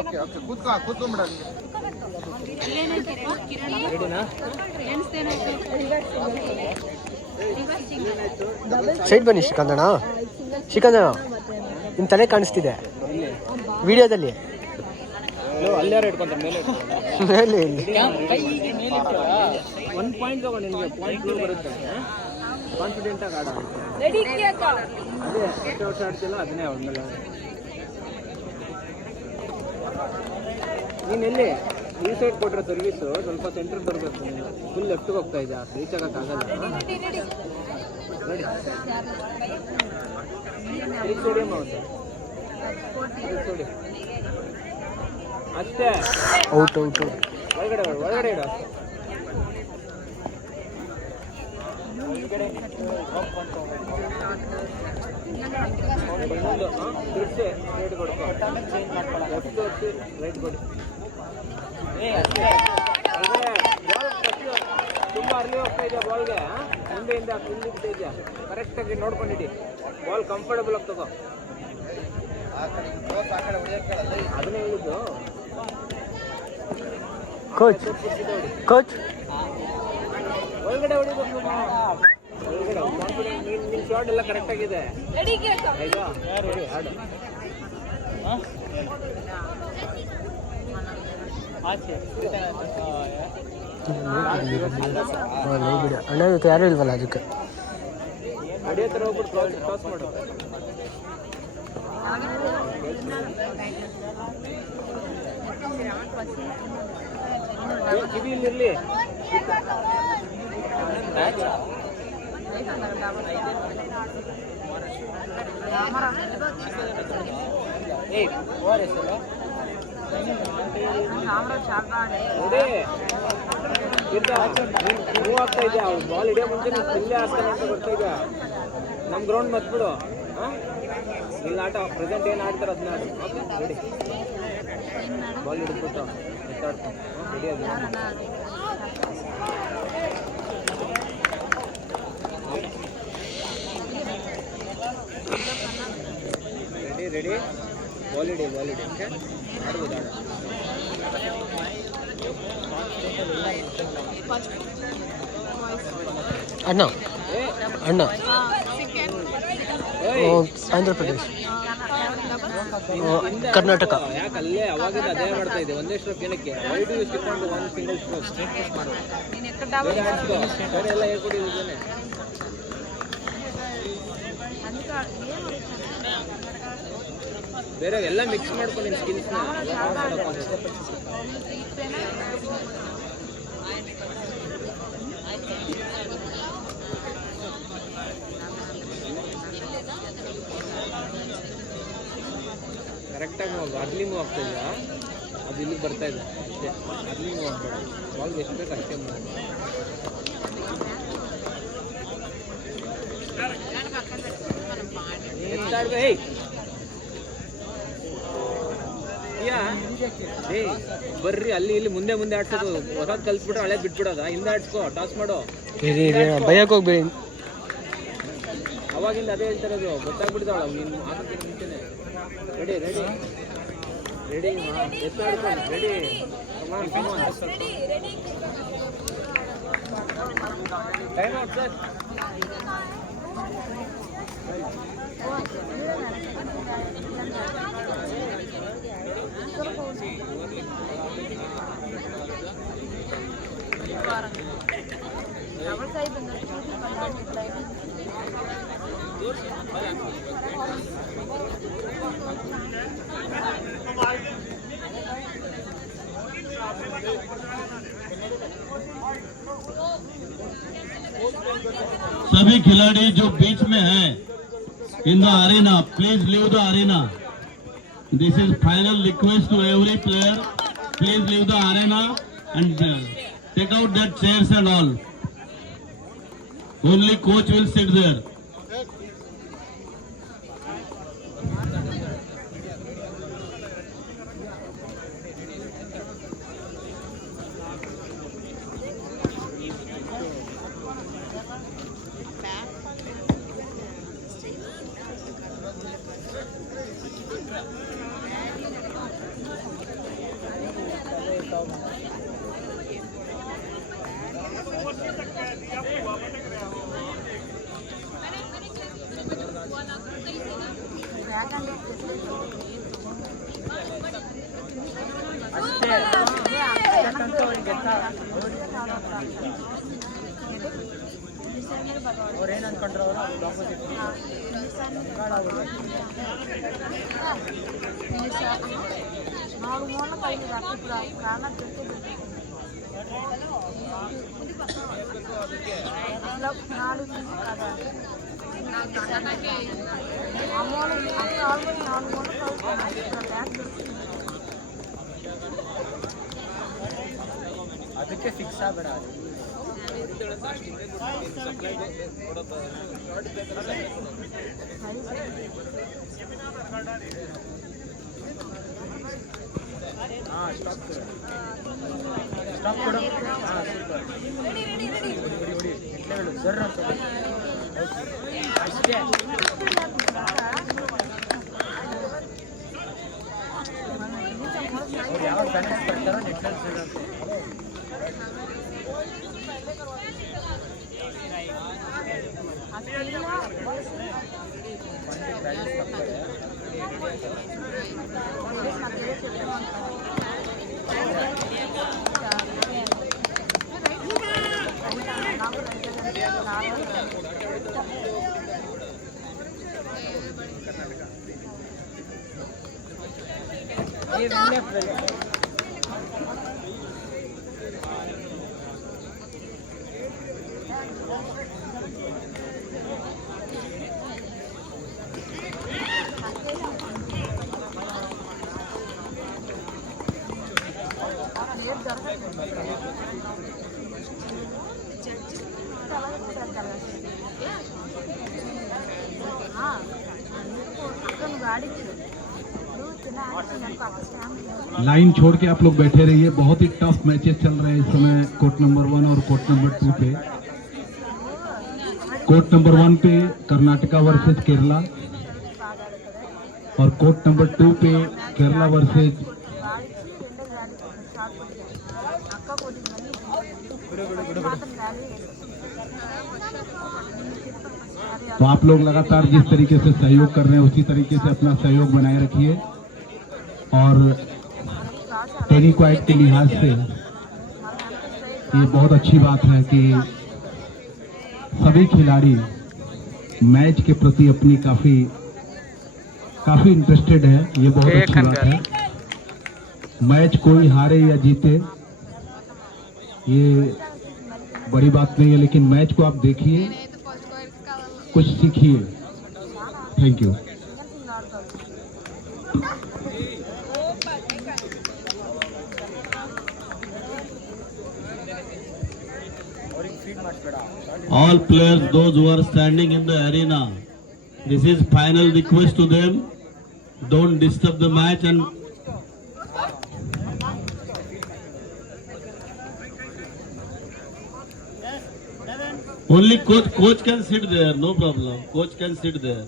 Okay okay ಕೂತ್ಕೊಂಡ್ಬಿಡ side ಬನ್ನಿ ಶ್ರೀಕಾಂತಣ್ಣ. ಶ್ರೀಕಾಂತಣ್ಣ ನಿಮ್ಮ ತಲೆ ಕಾಣಿಸ್ತಿದೆ ವಿಡಿಯೋದಲ್ಲಿ. ಅಲ್ಲಾರು ಇಟ್ಕೊಂತಾರೆ ಮೇಲೆ ಮೇಲೆ ಇಲ್ಲಿ ಒಂದು ಪಾಯಿಂಟ್ ತಗೋ, ನಿಮಗೆ ಪಾಯಿಂಟ್ ಬರುತ್ತೆ. ಕಾನ್ಫಿಡೆಂಟ್ ಆಗಿ ಆಡ. ಅದೇ ಎಷ್ಟು ವರ್ಷ ಆಡ್ತಿಲ್ಲ ಅದನ್ನೇ ಅವ್ರ ನೀನು ಎಲ್ಲಿ ಈ ಸೈಡ್ ಕೊಟ್ಟರೆ ಸರ್ವಿಸು ಸ್ವಲ್ಪ ಸೆಂಟ್ರಿಗೆ ಬರಬೇಕು. ಫುಲ್ ಲೆಫ್ಟ್ಗೆ ಹೋಗ್ತಾ ಇದೆ, ರೀಚ್ ಆಗೋಕ್ಕಾಗಲ್ಲ. ನೋಡಿ ಸ್ಟೇಡಿಯಂ ಆಗುತ್ತೆ ಅಷ್ಟೇ. ಔಟ್ ಔಟ್ ಒಳಗಡೆ ಒಳಗಡೆ ಇಡು ಅಷ್ಟೇ. ಇನ್ನೊಂದು ತಿರ್ಸಿ ರೈಟ್ ಕೊಡ್ಕೊ, ಲೆಫ್ಟ್ ತೋರಿಸಿ ರೈಟ್ ಕೊಡಿ. ತುಂಬ ಅರ್ಲಿ ಹೋಗ್ತಾ ಇದೆಯಾ ಬಾಲ್ಗೆ, ಮುಂದೆಯಿಂದ ಹಿಂದಿಗ್ತಾ ಇದೆಯಾ, ಕರೆಕ್ಟಾಗಿ ನೋಡ್ಕೊಂಡಿಡಿ. ಬಾಲ್ ಕಂಫರ್ಟಬಲ್ ಆಗಿ ತಗೋ. ಅದನ್ನೇ ಹೇಳಿದ್ದು. ಕೋಚ್ ಕೋಚ್ ಒಳಗಡೆ ಹೊಡಿಬೇಕು, ಒಳಗಡೆ ಕಾನ್ಫಿಡೆಂಟ್. ನಿನ್ನ ಶಾಟ್ ಎಲ್ಲ ಕರೆಕ್ಟಾಗಿದೆ ಈಗ. ಆಡು ಅಣ್ಣ ಇವತ್ತು ಯಾರು ಇಲ್ವಲ್ಲ ಅದಕ್ಕೆ. ಅಡಿಯೋ ಥರ ಹೋಗ್ಬಿಟ್ಟು ಟಾಸ್ ಮಾಡು. ಕಿವಿ ಇಲ್ಲಿರಲಿ. ಮೂವ್ ಆಗ್ತಾ ಇದೆಯಾ ಬಾಲ್ ಹಿಡಿಯೋ ಮುಂಚೆ ನೀವು ಇಲ್ಲೇ ಆಗ್ತಾನೆ ಅಂತ ಬರ್ತಾ ಇದೆಯಾ. ನಮ್ಮ ಗ್ರೌಂಡ್ ಮತ್ಬಿಡು. ಇಲ್ಲಿ ಆಟ ಪ್ರೆಸೆಂಟ್ ಏನು ಆಡ್ತಾರೆ ಅದನ್ನ ಆಡು. Okay ready. ಬಾಲ್ ಹಿಡಿದ್ಬಿಟ್ಟು ಎತ್ತಾಡ್ತೀನಿ. ರೆಡಿ ಅದು ರೆಡಿ ರೆಡಿ. ಬಾಲ್ ಹಿಡಿ ಓಕೆ ಆಡ್ಬೋದು ಆಡ. ಅಣ್ಣ ಅಣ್ಣ ಆಂಧ್ರ ಪ್ರದೇಶ್ ಕರ್ನಾಟಕ. ಯಾಕೆ ಅಲ್ಲೇ ಅವಾಗಿಂದ ಅದೇ ಮಾಡ್ತಾ ಇದೆ. ಒಂದೇ ಸ್ಟ್ರೋಕ್ ಏನಕ್ಕೆ why do you stick on to one single stroke? ಬೇರೆ ಎಲ್ಲ ಹೇಳ್ಕೊಟ್ಟಿದ್ದೇನೆ. ಬೇರೆ ಎಲ್ಲ ಮಿಕ್ಸ್ ಮಾಡ್ಕೊಂಡು ನಿನ್ನ ಸ್ಕಿಲ್ಸ್ನ ಕರೆಕ್ಟಾಗಿ ಮೂವ್. ಅರ್ಲಿ ಮೂವ್ ಆಗ್ತಾ ಇದೆಯಾ, ಅದು ಇಲ್ಲಿಗೆ ಬರ್ತಾ ಇದೆ ಅಷ್ಟೇ. ಅರ್ಲಿ ಮೂವ್ ಆಗ್ಬೇಡ, ಬಾಲ್ಗೆ ಎಷ್ಟು ಬೇಕು ಅಷ್ಟೇ ಮೂವ್. ಎತ್ತಾಡ್ಬೇ ಬರ್ರಿ ಅಲ್ಲಿ ಇಲ್ಲಿ ಮುಂದೆ ಮುಂದೆ ಆಡ್ಸೋದು. ಹೊಸದ್ ಕಲ್ಸ್ಬಿಟ್ರೆ ಹಳೆ ಬಿಟ್ಬಿಡೋದ. ಹಿಂದೆ ಆಡ್ಸ್ಕೋ, ಟಾಸ್ ಮಾಡೋ. ಭಯಕ್ಕೆ ಹೋಗ್ಬೇಡಿ. ಅವಾಗಿಂದ ಅದೇ ಹೇಳ್ತಿರೋದು, ಗೊತ್ತಾಗ್ಬಿಡ್ತಾವಳ ನೀನು ಆಗೋಕ್ಕಿಂತ ಮುಂಚೆನೆ. ರೆಡಿ ರೆಡಿ ರೆಡಿ ಎಷ್ಟು ಆಡ್ಕೊಂಡು ರೆಡಿ. Time out sir. सभी खिलाड़ी जो बीच में है in the arena, please leave the arena. This is final request to every player. Please leave the arena and take out that chairs and all. Only coach will sit there. ಅವ್ರು ಏನು ಅನ್ಕೊಂಡ್ರು ಅವರು opposite ಅದಕ್ಕೆ fix ಆಗಬೇಡ ಹಾಂ stop ಕೊಡು ಹಾಂ super ಜರ್ರ ಅಷ್ಟೇ ಅವ್ರು ಯಾವಾಗ ಬ್ಯಾಲೆನ್ಸ್ ಬರ್ತಾರೋ ನೆಟ್ಲೆನ್ಸ್ लाइन छोड़ के आप लोग बैठे रहिए। बहुत ही टफ मैचेस चल रहे हैं इस समय कोर्ट नंबर 1 और कोर्ट नंबर 2 पे। कोर्ट नंबर 1 पे कर्नाटका वर्सेस केरला और कोर्ट नंबर 2 पे केरला वर्सेस। तो आप लोग लगातार जिस तरीके से सहयोग कर रहे हैं उसी तरीके से अपना सहयोग बनाए रखिए और टेनिक्वाइट के लिहाज से ये बहुत अच्छी बात है कि सभी खिलाड़ी मैच के प्रति अपनी काफी इंटरेस्टेड है। ये बहुत अच्छी बात है। मैच कोई हारे या जीते ये बड़ी बात नहीं है, लेकिन मैच को आप देखिए, कुछ सीखिए। Thank you. All players, those who are standing in the arena, this is final request to them. Don't disturb the match and only coach can sit there. No problem. Coach can sit there.